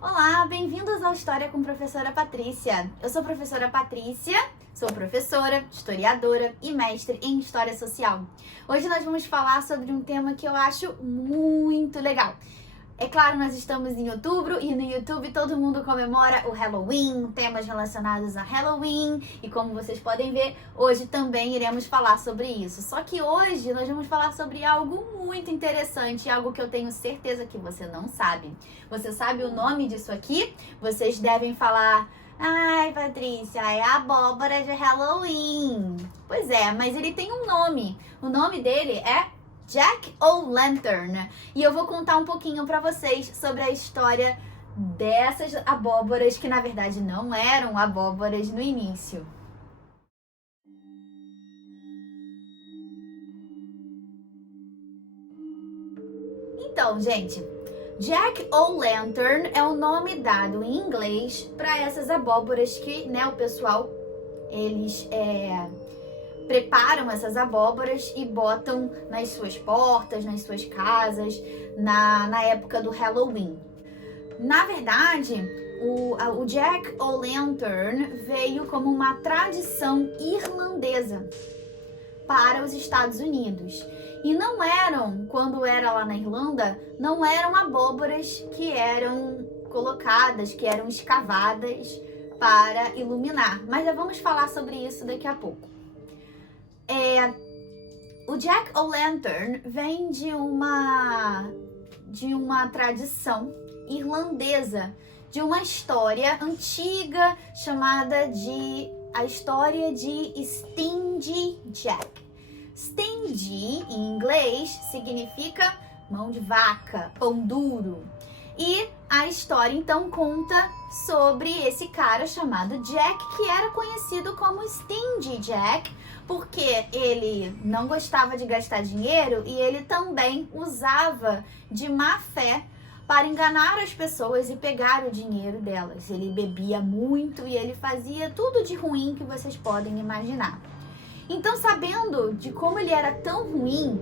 Olá, bem-vindos ao História com Professora Patrícia. Eu sou a professora Patrícia, sou professora, historiadora e mestre em História Social. Hoje nós vamos falar sobre um tema que eu acho muito legal. É claro, nós estamos em outubro e no YouTube todo mundo comemora o Halloween, temas relacionados a Halloween, e como vocês podem ver, hoje também iremos falar sobre isso. Só que hoje nós vamos falar sobre algo muito interessante, algo que eu tenho certeza que você não sabe. Você sabe o nome disso aqui? Vocês devem falar: ai, Patrícia, é a abóbora de Halloween. Pois é, mas ele tem um nome. O nome dele é Jack-o'-lantern, e eu vou contar um pouquinho para vocês sobre a história dessas abóboras que na verdade não eram abóboras no início. Então, gente, Jack-o'-lantern é o nome dado em inglês para essas abóboras que, o pessoal, eles preparam essas abóboras e botam nas suas portas, nas suas casas, na época do Halloween. Na verdade, o Jack-o'-lantern veio como uma tradição irlandesa para os Estados Unidos. E não eram, quando era lá na Irlanda, não eram abóboras que eram colocadas, que eram escavadas para iluminar. Mas já vamos falar sobre isso daqui a pouco. O Jack-o'-lantern vem de uma tradição irlandesa, de uma história antiga chamada de a história de Stingy Jack. Stingy, em inglês, significa mão de vaca, pão duro. E a história, então, conta sobre esse cara chamado Jack, que era conhecido como Stingy Jack, porque ele não gostava de gastar dinheiro e ele também usava de má fé para enganar as pessoas e pegar o dinheiro delas. Ele bebia muito e ele fazia tudo de ruim que vocês podem imaginar. Então, sabendo de como ele era tão ruim,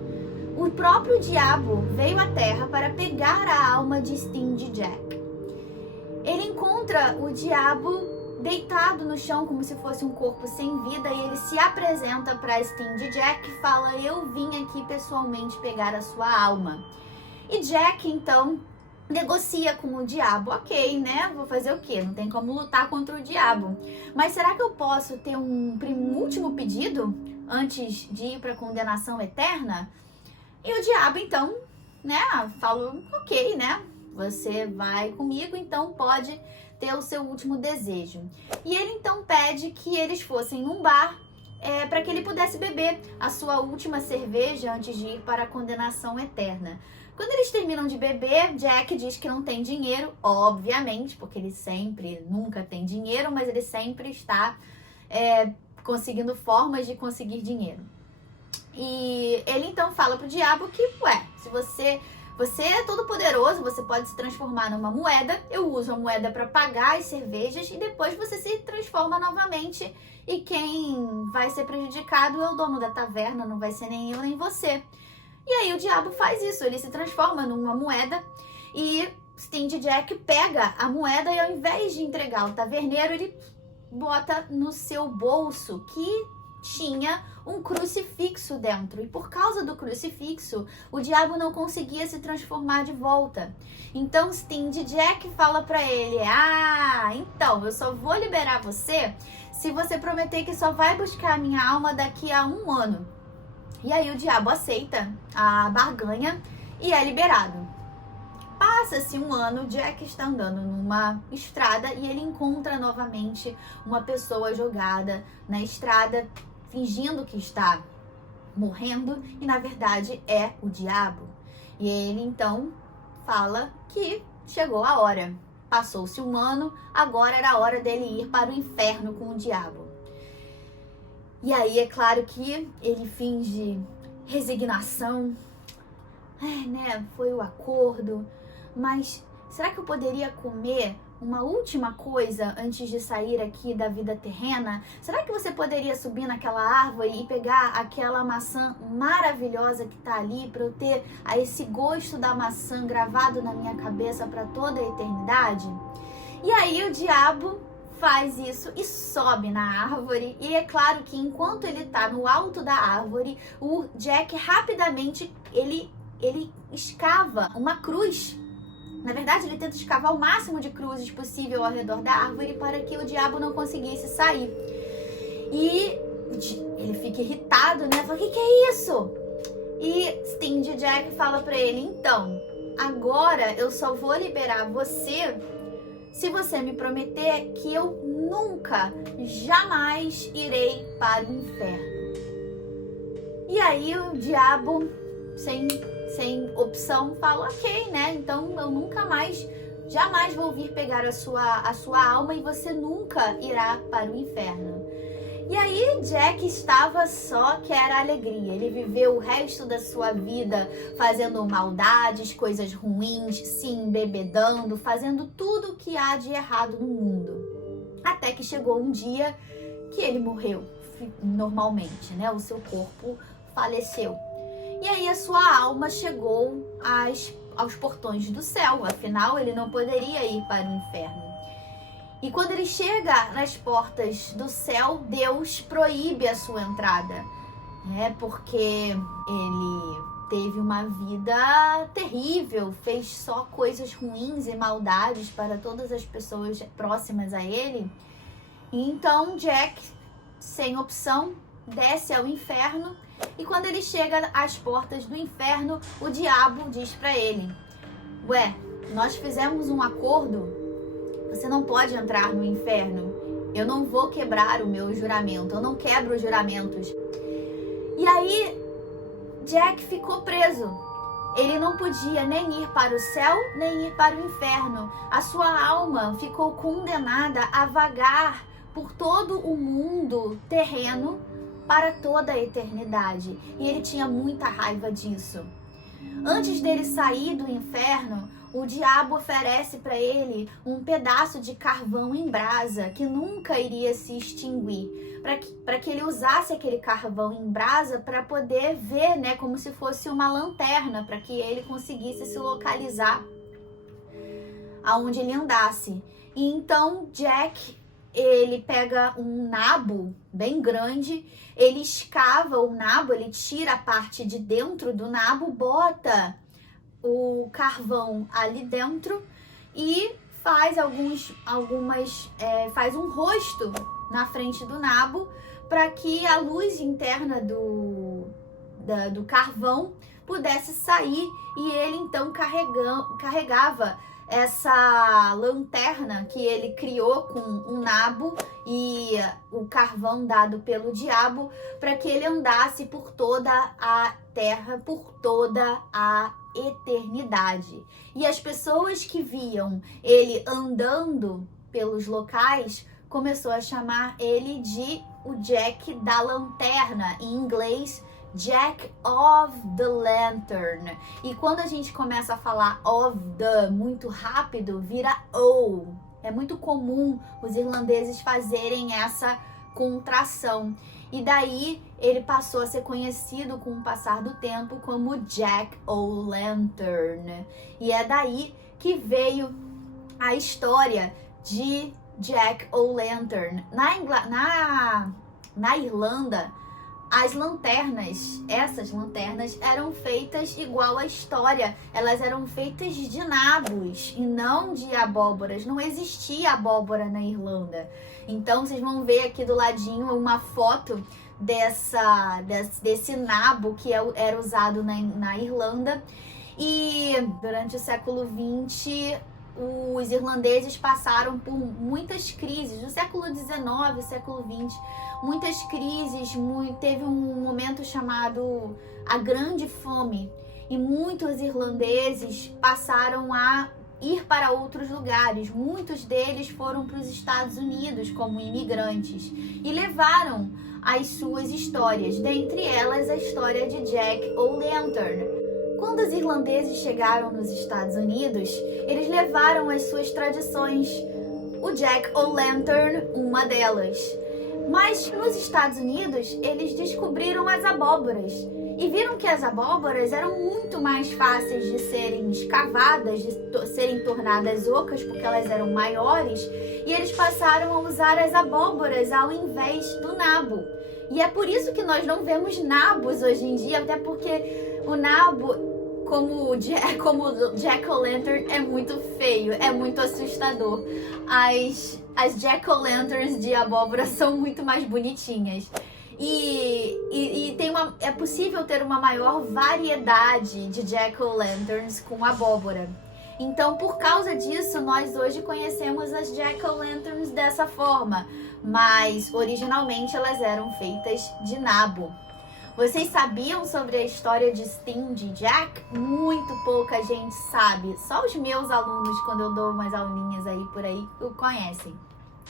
o próprio diabo veio à Terra para pegar a alma de Stingy Jack. Ele encontra o diabo deitado no chão como se fosse um corpo sem vida e ele se apresenta para Stingy Jack e fala: eu vim aqui pessoalmente pegar a sua alma. E Jack, então, negocia com o diabo. Ok, né? Vou fazer o quê? Não tem como lutar contra o diabo. Mas será que eu posso ter um último pedido antes de ir para a condenação eterna? E o diabo, então, fala: ok, né? Você vai comigo, então pode ter o seu último desejo. E ele, então, pede que eles fossem num bar para que ele pudesse beber a sua última cerveja antes de ir para a condenação eterna. Quando eles terminam de beber, Jack diz que não tem dinheiro, obviamente, porque ele nunca tem dinheiro, mas ele sempre está conseguindo formas de conseguir dinheiro. E ele então fala pro diabo que, se você é todo poderoso, você pode se transformar numa moeda, eu uso a moeda para pagar as cervejas e depois você se transforma novamente e quem vai ser prejudicado é o dono da taverna, não vai ser nem eu nem você. E aí o diabo faz isso, ele se transforma numa moeda e Stingy Jack pega a moeda e ao invés de entregar ao taverneiro, ele bota no seu bolso que tinha um crucifixo dentro. E por causa do crucifixo, o diabo não conseguia se transformar de volta. Então Stingy Jack fala pra ele: então eu só vou liberar você se você prometer que só vai buscar a minha alma daqui a 1 ano. E aí o diabo aceita a barganha e é liberado. Passa-se 1 ano, Jack está andando numa estrada e ele encontra novamente uma pessoa jogada na estrada, fingindo que está morrendo, e na verdade é o diabo. E ele então fala que chegou a hora. Passou-se 1 ano, agora era a hora dele ir para o inferno com o diabo. E aí é claro que ele finge resignação. Foi o acordo, mas será que eu poderia comer uma última coisa antes de sair aqui da vida terrena? Será que você poderia subir naquela árvore e pegar aquela maçã maravilhosa que está ali para eu ter esse gosto da maçã gravado na minha cabeça para toda a eternidade? E aí o diabo faz isso e sobe na árvore, e é claro que enquanto ele está no alto da árvore, o Jack rapidamente ele escava uma cruz. Na verdade, ele tenta escavar o máximo de cruzes possível ao redor da árvore para que o diabo não conseguisse sair. E ele fica irritado, né? Fala, o que é isso? E Stingy Jack fala para ele, então, agora eu só vou liberar você se você me prometer que eu nunca, jamais irei para o inferno. E aí o diabo, sem opção, fala, ok, né? Então eu nunca mais, jamais vou vir pegar a sua alma e você nunca irá para o inferno. E aí Jack estava só que era alegria. Ele viveu o resto da sua vida fazendo maldades, coisas ruins, se embebedando, fazendo tudo o que há de errado no mundo. Até que chegou um dia que ele morreu normalmente, né? O seu corpo faleceu. E aí a sua alma chegou aos portões do céu. Afinal, ele não poderia ir para o inferno. E quando ele chega nas portas do céu, Deus proíbe a sua entrada, né? Porque ele teve uma vida terrível, fez só coisas ruins e maldades para todas as pessoas próximas a ele. E então Jack, sem opção, desce ao inferno, e quando ele chega às portas do inferno, o diabo diz para ele, ué, nós fizemos um acordo, você não pode entrar no inferno, eu não vou quebrar o meu juramento, eu não quebro os juramentos. E aí Jack ficou preso, ele não podia nem ir para o céu, nem ir para o inferno, a sua alma ficou condenada a vagar por todo o mundo terreno para toda a eternidade. E ele tinha muita raiva disso. Antes dele sair do inferno, o diabo oferece para ele um pedaço de carvão em brasa que nunca iria se extinguir, para que ele usasse aquele carvão em brasa para poder ver, né, como se fosse uma lanterna, para que ele conseguisse se localizar aonde ele andasse. E então Jack, ele pega um nabo bem grande, ele escava o nabo, ele tira a parte de dentro do nabo, bota o carvão ali dentro e faz faz um rosto na frente do nabo para que a luz interna do carvão pudesse sair, e ele então carregava essa lanterna que ele criou com um nabo e o carvão dado pelo diabo para que ele andasse por toda a terra, por toda a eternidade. E as pessoas que viam ele andando pelos locais começou a chamar ele de o Jack da Lanterna, em inglês Jack of the Lantern. E quando a gente começa a falar of the muito rápido, vira o. É muito comum os irlandeses fazerem essa contração. E daí ele passou a ser conhecido com o passar do tempo como Jack O'Lantern. E é daí que veio a história de Jack O'Lantern. Na Irlanda, as lanternas, essas lanternas eram feitas igual à história, elas eram feitas de nabos e não de abóboras, não existia abóbora na Irlanda. Então vocês vão ver aqui do ladinho uma foto desse nabo que era usado na Irlanda. E durante o século XX, os irlandeses passaram por muitas crises, no século XIX, século XX, muitas crises, teve um momento chamado a Grande Fome, e muitos irlandeses passaram a ir para outros lugares, muitos deles foram para os Estados Unidos como imigrantes, e levaram as suas histórias, dentre elas a história de Jack O'Lantern. Quando os irlandeses chegaram nos Estados Unidos, eles levaram as suas tradições, o Jack-o'-lantern uma delas. Mas nos Estados Unidos, eles descobriram as abóboras e viram que as abóboras eram muito mais fáceis de serem escavadas, de serem tornadas ocas, porque elas eram maiores, e eles passaram a usar as abóboras ao invés do nabo. E é por isso que nós não vemos nabos hoje em dia, até porque o nabo, como o Jack-o'-lantern, é muito feio, é muito assustador. As Jack-o'-lanterns de abóbora são muito mais bonitinhas. É possível ter uma maior variedade de Jack-o'-lanterns com abóbora. Então, por causa disso, nós hoje conhecemos as Jack-o'-lanterns dessa forma, mas originalmente elas eram feitas de nabo. Vocês sabiam sobre a história de Sting de Jack? Muito pouca gente sabe. Só os meus alunos, quando eu dou umas aulinhas aí por aí, o conhecem.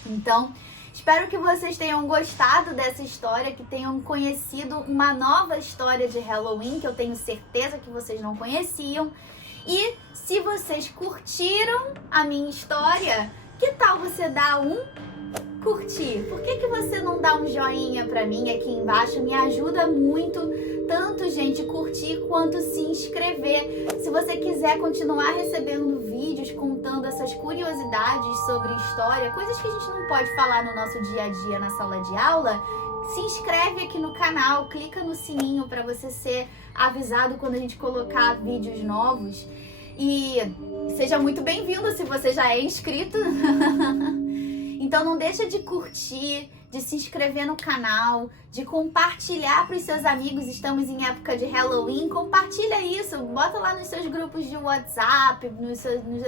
Então, espero que vocês tenham gostado dessa história, que tenham conhecido uma nova história de Halloween, que eu tenho certeza que vocês não conheciam. E se vocês curtiram a minha história, que tal você dar um curtir? Por que você não dá um joinha pra mim aqui embaixo? Me ajuda muito, tanto gente curtir quanto se inscrever. Se você quiser continuar recebendo vídeos contando essas curiosidades sobre história, coisas que a gente não pode falar no nosso dia a dia na sala de aula, se inscreve aqui no canal, clica no sininho para você ser avisado quando a gente colocar vídeos novos. E seja muito bem-vindo se você já é inscrito. Então não deixa de curtir, de se inscrever no canal, de compartilhar para os seus amigos. Estamos em época de Halloween, compartilha isso, bota lá nos seus grupos de WhatsApp, nos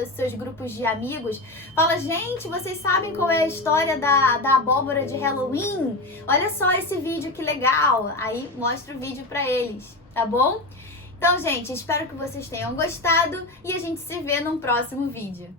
seus grupos de amigos. Fala, gente, vocês sabem qual é a história da abóbora de Halloween? Olha só esse vídeo, que legal! Aí mostra o vídeo para eles, tá bom? Então, gente, espero que vocês tenham gostado e a gente se vê num próximo vídeo.